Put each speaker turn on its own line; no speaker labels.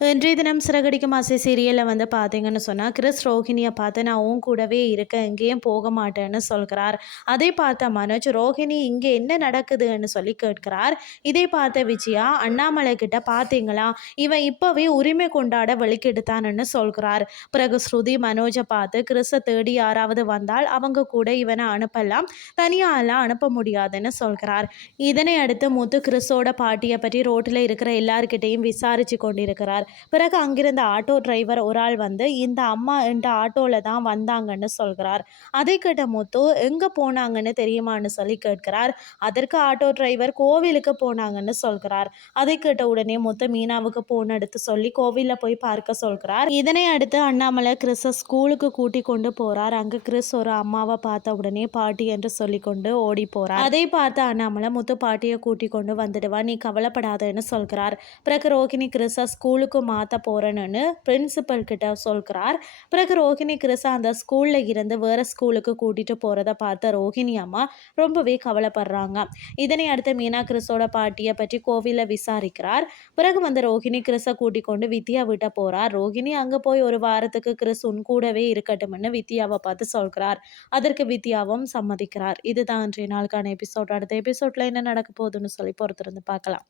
இன்றைய தினம் சிறகடிக்கும் ஆசை சீரியலில் வந்து பார்த்தீங்கன்னு சொன்னால் கிறிஸ் ரோஹிணியை பார்த்து நான் உன் கூடவே இருக்கேன் எங்கேயும் போக மாட்டேன்னு சொல்கிறார். அதை பார்த்த மனோஜ் ரோஹிணி இங்கே என்ன நடக்குதுன்னு சொல்லி கேட்கிறார். இதை பார்த்த விஜயா அண்ணாமலை கிட்ட பார்த்தீங்களா? இவன் இப்போவே உரிமை கொண்டாட வெளிக்கெடுத்தான்னு சொல்கிறார். பிறகு ஸ்ருதி மனோஜை பார்த்து கிறிஸை தேடி யாராவது வந்தால் அவங்க கூட இவனை அனுப்பலாம். தனியாலாம் அனுப்ப முடியாதுன்னு சொல்கிறார். இதனை அடுத்து முத்து கிறிஸோட பாட்டியை பற்றி ரோட்டில் இருக்கிற எல்லார்கிட்டையும் விசாரித்து கொண்டிருக்கிறார். பிறகு அங்கிருந்த ஆட்டோ டிரைவர் ஒரு ஆள் வந்து இந்த அம்மா என்ற ஆட்டோவில் தான் வந்தாங்கன்னு சொல்கிறார். அதை கேட்ட முத்து எங்கே போனாங்கன்னு தெரியுமான்னு சொல்லி கேட்கிறார். அதற்கு ஆட்டோ டிரைவர் கோவிலுக்கு போனாங்கன்னு சொல்கிறார். அதை கேட்ட உடனே முத்து மீனாவுக்கு போன் எடுத்து சொல்லி கோவிலில் போய் பார்க்க சொல்கிறார். இதனை அடுத்து அண்ணாமலை கிறிஸை ஸ்கூலுக்கு கூட்டி கொண்டு போறார். அங்கே கிறிஸ் ஒரு அம்மாவை பார்த்த உடனே பாட்டி என்று சொல்லி கொண்டு ஓடி போறார். அதை பார்த்த அண்ணாமலை முத்து பாட்டியை கூட்டி கொண்டு வந்துடுவா. நீ கவலைப்படாதன்னு சொல்கிறார். பிறகு ரோகிணி கிறிஸை ஸ்கூலுக்கு மாற்ற போகிறேன்னு பிரின்சிபல் கிட்ட சொல்கிறார். பிறகு ரோஹிணி கிறிஸை அந்த ஸ்கூலில் இருந்து வேறு ஸ்கூலுக்கு கூட்டிகிட்டு போகிறத பார்த்த ரோஹிணி அம்மா ரொம்பவே கவலைப்படுறாங்க. இதனை அடுத்து மீனா கிறிஸோட பாட்டியை பற்றி கோவிலில் விசாரிக்கிறார். பிறகு வந்து ரோஹிணி கிறிஸை கூட்டிக் கொண்டு வித்யா விட்ட போகிறார் ரோஹிணி அங்கே போய் ஒரு வாரத்துக்கு கிறிஸ் உன் கூடவே இருக்கட்டும்னு வித்யாவை பார்த்து சொல்கிறார். அதற்கு வித்யாவும் சம்மதிக்கிறார். இதுதான் இன்றைய நாளுக்கான எபிசோட் அடுத்த எபிசோட்ல என்ன நடக்க போகுதுன்னு சொல்லி பொறுத்திருந்து பார்க்கலாம்.